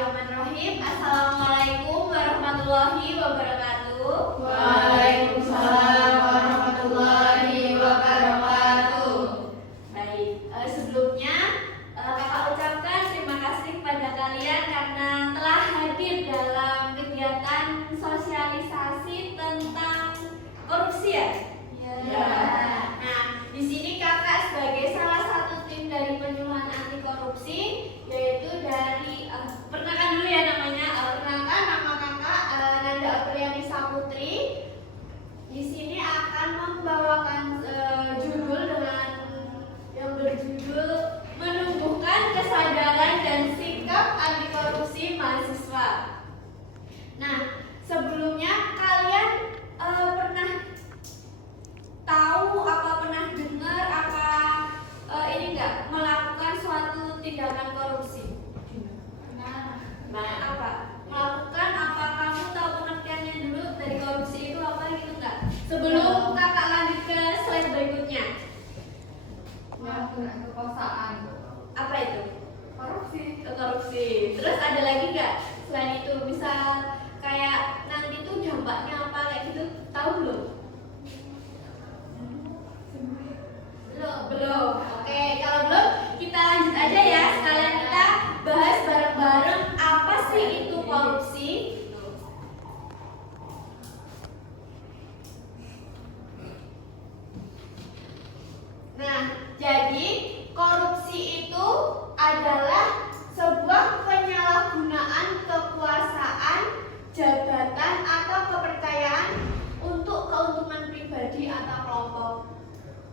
Bismillahirrahmanirrahim. Assalamualaikum warahmatullahi wabarakatuh. Waalaikumsalam warahmatullahi wabarakatuh. Baik, sebelumnya kakak ucapkan terima kasih kepada kalian karena telah hadir dalam kegiatan sosialisasi tentang korupsi ya. Ya. Nah, di sini kakak sebagai salah satu tim dari penyuluhan anti korupsi, yaitu dari perkenalkan dulu ya namanya. Perkenalkan, nama kakak Nanda Apriani Saputri. Di sini akan membawakan judul dengan yang berjudul menumbuhkan kesadaran dan sikap anti korupsi mahasiswa. Nah, sebelumnya kalian pernah tahu apa pernah dengar apa ini enggak melakukan suatu tindakan korupsi? Nah, apa? Melakukan apa, kamu tahu pengertiannya dulu dari korupsi itu apa gitu enggak? Sebelum kakak lanjut ke slide berikutnya. Melakukan kekuasaan. Apa itu? Korupsi. Korupsi. Terus ada lagi enggak selain itu? Bisa kayak nanti tuh dampaknya apa kayak gitu, tahu belum? Belum. Oke, kalau belum kita lanjut aja ya. Sekalian kita bahas bareng-bareng apa sih itu korupsi. Nah, jadi korupsi itu adalah sebuah penyalahgunaan kekuasaan, jabatan atau kepercayaan untuk keuntungan pribadi atau kelompok.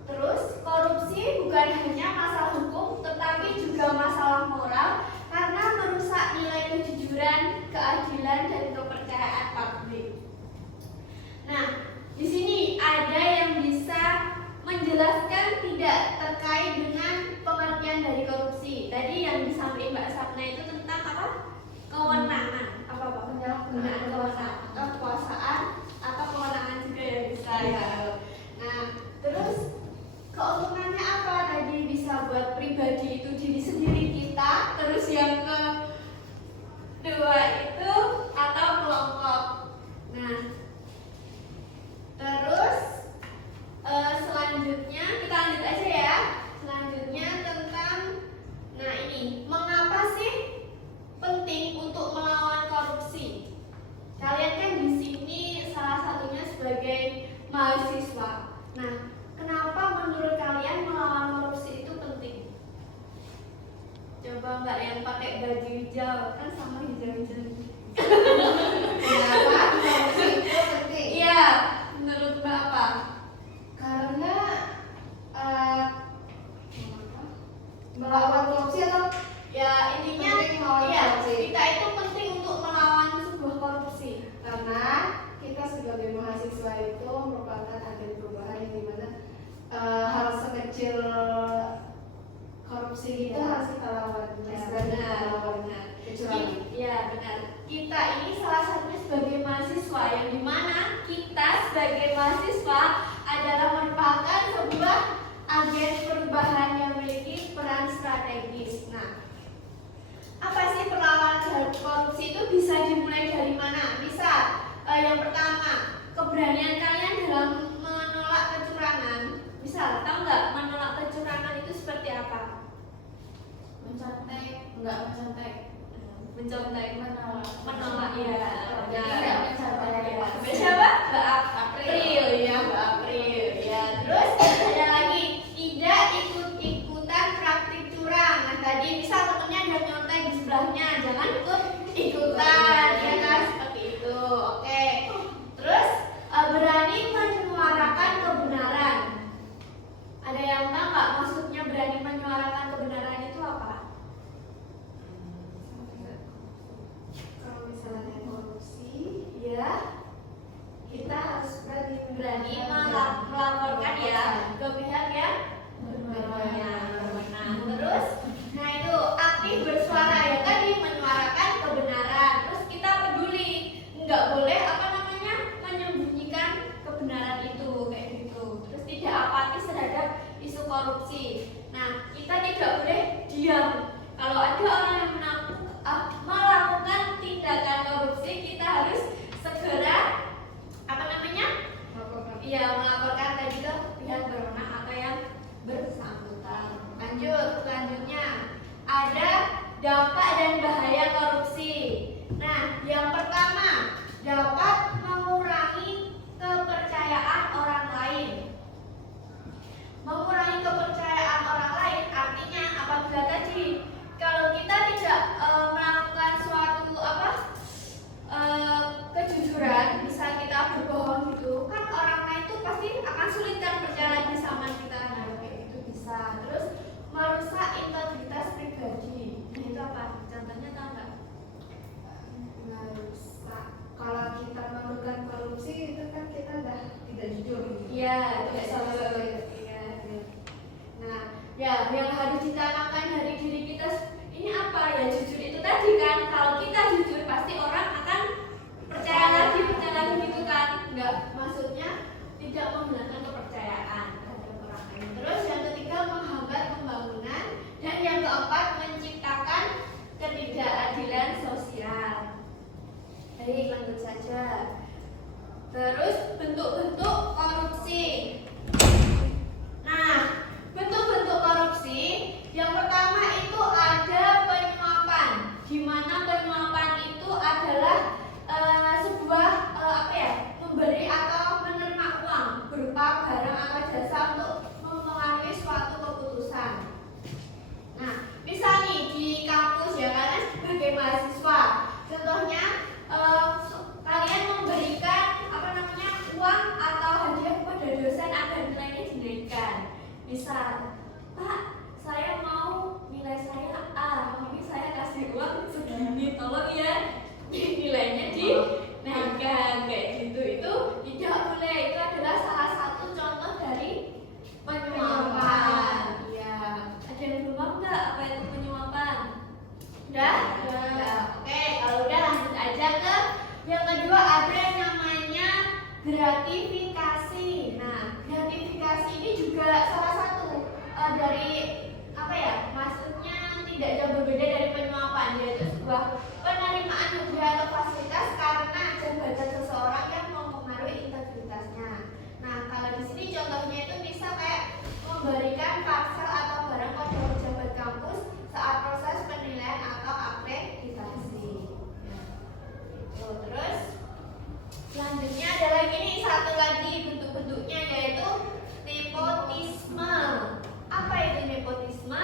Terus, korupsi bukan hanya masalah hukum, tetapi juga masalah moral karena merusak nilai kejujuran, keadilan, dan kepercayaan publik. Nah, di sini ada yang bisa menjelaskan tidak terkait dengan pengertian dari korupsi. Tadi yang disampaikan Mbak Sapna itu tentang apa? Kewenangan. Apa-apa? Penyalahgunaan kewenangan, kekuasaan atau kewenangan juga ya bisa ya. Nah, terus keuntungannya apa? Tadi bisa buat pribadi itu diri sendiri kita. Terus yang kedua itu atau kelompok. Nah, terus selanjutnya kita lanjut aja ya. Selanjutnya tentang ini mengapa sih penting untuk melawan korupsi? Kalian kan di sini salah satunya sebagai mahasiswa. Nah, kenapa menurut kalian melawan korupsi itu penting? Coba Mbak yang pakai baju hijau, kan sama hijau-hijau. Kenapa korupsi itu penting? Iya, menurut Mbak apa? Karena melawan korupsi atau Ya intinya penting melawan iya, korupsi. kita itu penting untuk melawan sebuah korupsi. Karena kita sebagai mahasiswa itu merupakan agen perubahan yang dimana hal sekecil korupsi itu harus kita lawan. Benar. Kecurangan. Ya benar. Kita ini salah satunya sebagai mahasiswa yang dimana kita sebagai mahasiswa adalah merupakan sebuah agen perubahan yang memiliki peran strategis. Nah, apa sih perlawanan terhadap korupsi itu bisa dimulai dari mana? Bisa yang pertama, keberanian kalian dalam menolak kecurangan. Misal, tahu nggak menolak kecurangan itu seperti apa? Mencontek, menolak ya. Tidak mencontek. Mbak siapa? Mbak April ya, Mbak April ya. Terus ada lagi tidak ikut-ikutan praktik curang. Nah tadi misal temennya ada nyontek di sebelahnya, jangan ikut-ikutan ya kan seperti itu. Oke. Terus berani menyuarakan kebenaran. Ada yang tahu nggak maksudnya berani menyuarakan kebenaran itu apa? Kalau misalnya korupsi, ya kita harus berani yang pertama, dapat mengurangi kepercayaan orang lain. Mengurangi kepercayaan orang lain artinya apabila tadi kalau kita tidak melakukan suatu kejujuran, bisa kita berbohong gitu, kan orang lain tuh pasti akan sulit kan percaya lagi sama kita. Nah, kayak itu bisa. Terus merusak integritas pribadi. Nah, itu apa? Contohnya tahu nggak? Merusak. Kalau kita melakukan korupsi itu kan kita udah tidak jujur. Iya, itu tidak salah satu. Iya. Nah, ya yang harus ditanamkan dari diri kita ini apa ya, jujur itu tadi kan. Kalau kita jujur pasti orang akan percaya lagi gitu kan. Enggak, maksudnya tidak menghilangkan kepercayaan terhadap orang lain. Terus yang ketiga, menghambat pembangunan. Dan yang keempat, menciptakan ketidakadilan sosial. Baik, lanjut saja. Terus bentuk-bentuk korupsi. Nah, bentuk-bentuk korupsi yang pertama itu ada penyuapan, di mana penyuapan itu adalah sebuah memberi atau menerima uang berupa barang atau jasa untuk mempengaruhi suatu keputusan. Nah, misal nih di kampus ya, kalian sebagai mahasiswa, contohnya kalian memberikan uang atau hadiah kepada dosen agar nilainya dinaikkan. Misal, Pak, saya mau nilai saya A, ini saya kasih uang segini, tolong ya nilainya dinaikkan, kayak gitu. Itu tidak boleh. Itu adalah salah satu contoh dari penyuapan. Ya, ada yang belum nggak apa itu penyuapan? Udah? Oke, kalau udah lanjut aja ke yang kedua, ada yang namanya gratifikasi. Nah, gratifikasi ini juga salah satu dari maksudnya tidak jauh berbeda dari penyuapan, yaitu sebuah penerimaan hadiah atau fasilitas karena jabatan seseorang yang mempengaruhi integritasnya. Nah, kalau di sini contohnya itu bisa kayak memberikan parsel atau barang pada pejabat kampus saat proses penilaian atau akreditasi. Terus selanjutnya ada lagi nih, satu lagi bentuk-bentuknya, yaitu nepotisme. Apa itu nepotisme?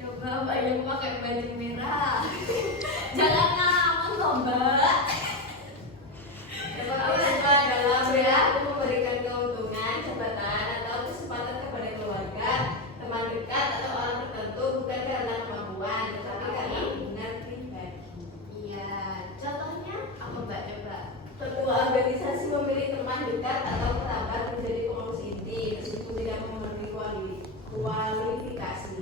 Coba Mbak yang pakai baju merah. Jangan ngelamun loh Mbak. Nepotisme adalah perilaku memberikan keuntungan, jabatan atau kesempatan kepada keluarga, teman dekat atau orang tertentu bukan karena kemampuan, tetapi karena hubungan pribadi. Iya, contohnya apa Mbak? Coba. Ketua organisasi memilih teman dekat atau kerabat menjadi pengurus inti meskipun tidak memenuhi kualifikasi.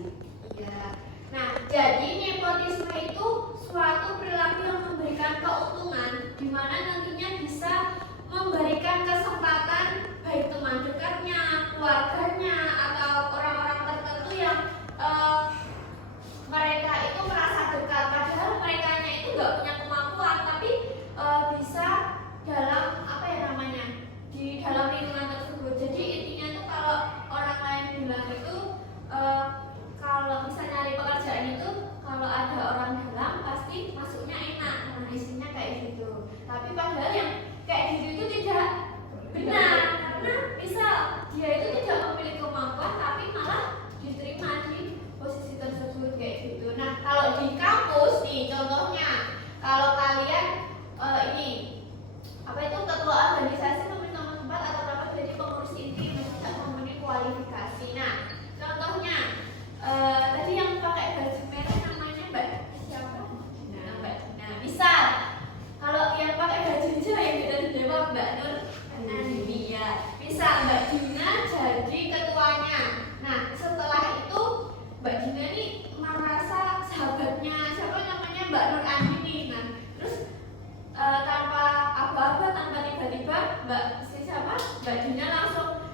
Ya. Nah, jadi nepotisme itu suatu perilaku yang memberikan keuntungan, di mana nantinya bisa memberikan kesempatan baik teman dekatnya, keluarganya, atau orang-orang tertentu yang mereka itu merasa dekat, padahal mereka itu nggak punya kemampuan, tapi bisa dalam di dalam lingkungan tersebut. Jadi intinya tuh kalau orang lain bilang itu kalau misalnya nyari pekerjaan itu kalau ada orang dalam pasti masuknya enak. Nah, isinya kayak gitu. Tapi padahal yang kayak gitu itu tidak benar, karena misal dia itu tidak memiliki kemampuan tapi malah diterima di posisi tersebut kayak gitu. Nah, kalau di kampus nih contohnya, kalau kalian ketua organisasi memiliki tempat atau rapat jadi pengurus inti tidak memenuhi kualifikasi. Nah, contohnya tadi yang pakai baju merah namanya Mbak siapa? Nah, Mbak. Nah, misal kalau yang pakai baju hijau yang kita jawab Mbak Nur Andini ya. Misal Mbak Dina jadi ketuanya. Nah, setelah itu Mbak Dina nih merasa sahabatnya siapa namanya Mbak Nur Andini. Nah, terus tanpa apa-apa, tanpa tiba-tiba Mbak Dina langsung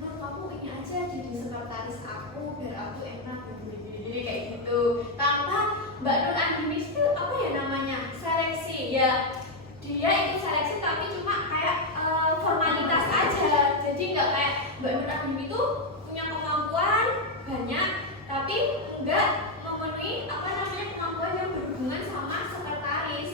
Nur, kamu ini aja jadi sekretaris aku biar aku enak gini kayak gitu, tanpa Mbak Nur Andini itu seleksi ya, dia ikut seleksi tapi cuma kayak formalitas aja. Jadi nggak kayak Mbak Nur Andini itu punya kemampuan banyak tapi nggak memenuhi kemampuan yang berhubungan sama sekretaris.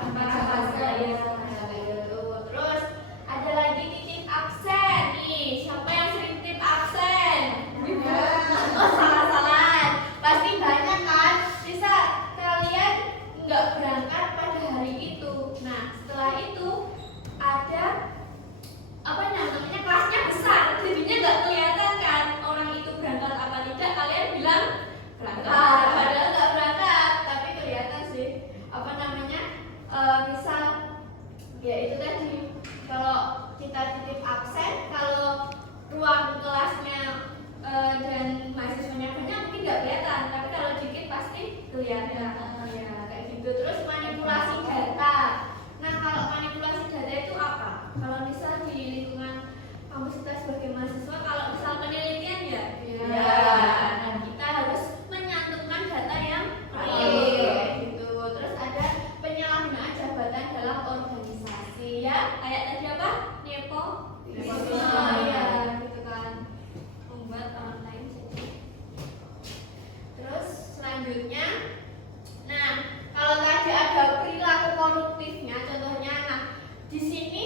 tanpa fase ya. Terus ada lagi titip absen nih. Siapa yang sering titip absen? Oh, salah-salah. Pasti banyak kan? Bisa kalian nggak berangkat pada hari itu. Nah, setelah itu ada apa namanya, kelasnya besar, jadinya nggak kelihatan kan orang itu berangkat apa tidak. Kalian bilang berangkat, padahal nggak berangkat, tapi kelihatan sih apa namanya, misal ya itu tadi, kalau kita titip absen, kalau ruang kelasnya dan mahasiswanya banyak mungkin nggak kelihatan, tapi kalau dikit pasti kelihatan ya kayak gitu. Terus manipulasi data. Nah, kalau manipulasi data itu apa? Kalau misal di lingkungan kampus kita sebagai mahasiswa, kalau misal penelitian ya, nah kita harus menyantumkan data yang real gitu. Terus ada penyalahgunaan jabatan dalam organisasi ya, kayak tadi apa? Nepotisme ya, gitu kan, membuat orang lain jadi. Terus selanjutnya, nah kalau tadi ada perilaku koruptifnya, contohnya, nah di sini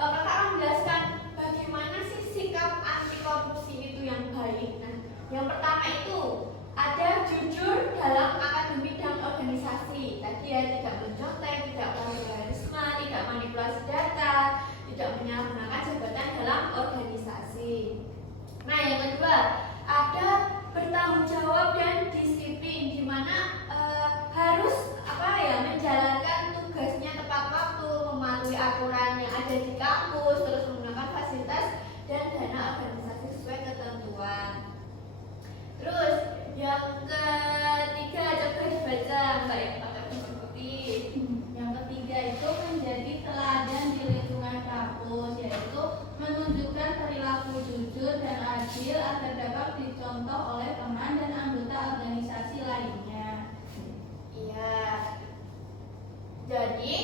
kakak akan menjelaskan bagaimana sih sikap anti korupsi itu yang baik. Nah, yang pertama itu ada jujur dalam akademik dan organisasi. Tadi ya, tidak mencontek, tidak plagiarisme, tidak manipulasi data, tidak menyalahgunakan jabatan dalam organisasi. Nah, yang kedua ada bertanggung jawab dan disiplin, di mana harus menjalankan tugasnya tepat waktu, mematuhi aturan yang ada di kampus, terus menggunakan fasilitas dan dana organisasi sesuai ketentuan. Terus yang ketiga, coba dibaca Mbak yang pakai buku putih. Yang ketiga itu menjadi teladan di lingkungan kampus, yaitu menunjukkan perilaku jujur dan adil agar dapat dicontoh oleh teman dan anggota organisasi lainnya. Iya. Jadi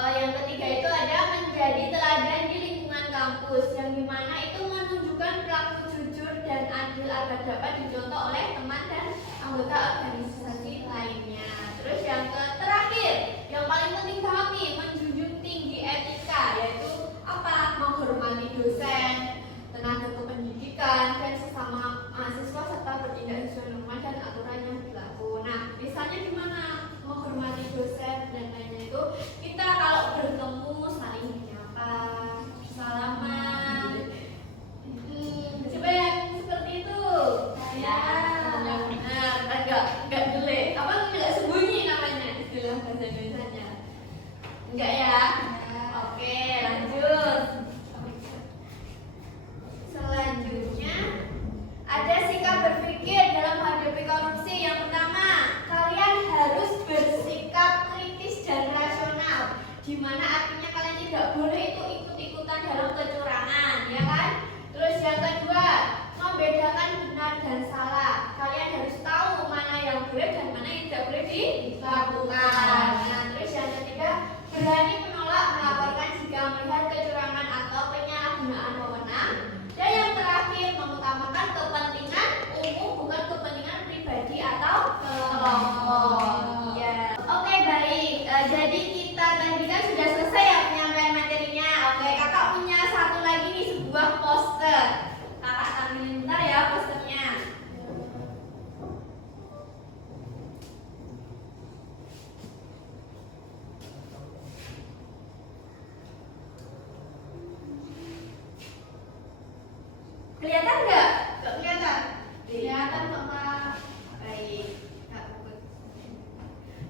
yang ketiga itu ada menjadi teladan di lingkungan kampus, yang dimana itu menunjukkan perilaku jujur dan adil agar dapat dicontoh oleh teman dan anggota organisasi lainnya. Terus yang terakhir, yang paling penting banget nih, menjunjung tinggi etika, yaitu apa? Menghormati dosen, tenaga kependidikan, dan sesama mahasiswa serta bertindak sesuai norma dan aturan yang berlaku. Nah, misalnya gimana menghormati dosen dan lainnya itu, kita kalau bertemu saling menyapa, salaman. Coba yang seperti itu. Ya. Nah, enggak jelek. Apa enggak sembunyi namanya istilah bahasa Indonesianya. Enggak ya? Oke, lanjut. Selanjutnya ada sikap berpikir dalam menghadapi korupsi. Yang pertama, kalian harus bersikap kritis dan rasional, di mana artinya kalian tidak boleh itu ikut-ikutan dalam kecurangan, ya kan? Terus yang kedua, membedakan benar dan salah. Kalian harus tahu mana yang boleh dan mana yang tidak boleh dilakukan. Nah, terus yang ketiga, berani menolak melaporkan jika melihat kecurangan atau penyalahgunaan wewenang. Dan yang terakhir, mengutamakan kepentingan umum bukan kepentingan pribadi atau kelompok. Ya. Oke, baik. Jadi kita tadi kan sudah selesai ya penyampaian materinya. Oke, kakak punya satu lagi nih, sebuah poster. Kakak tampilin bentar ya posternya. Kelihatan nggak? Nggak kelihatan? Kelihatan kok, Kak. Baik.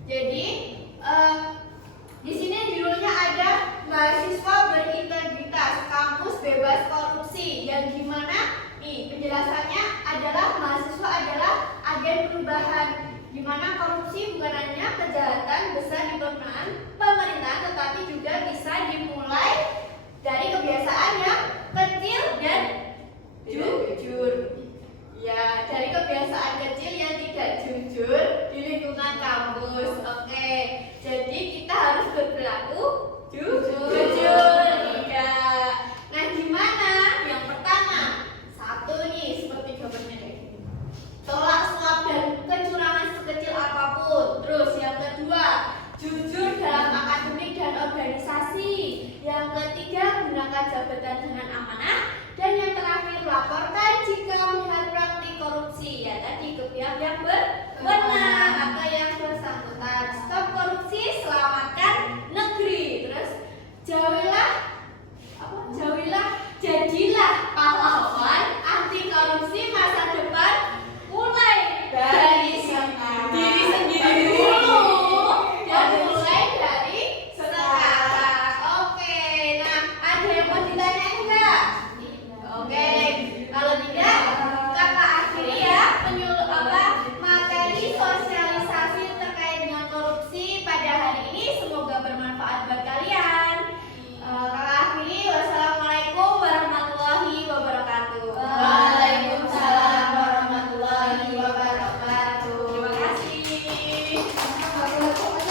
Jadi di sini judulnya ada mahasiswa berintegritas, kampus bebas korupsi, yang dimana nih penjelasannya adalah mahasiswa adalah agen perubahan, dimana korupsi bukan hanya kejahatan besar di pemerintahan, tetapi juga bisa dimulai dari kebiasaan yang kecil dan jujur. Ya, dari kebiasaan kecil yang tidak jujur di lingkungan kampus. Oke, jadi kita harus berperilaku jujur. Iya. Nah, gimana? Yang pertama, satu nih seperti gambarnya kayak gini. Tolak suap dan kecurangan sekecil apapun. Terus yang kedua, jujur jabatan dengan amanah. Dan yang terakhir, laporkan jika melihat praktik korupsi, ya tadi ke pihak yang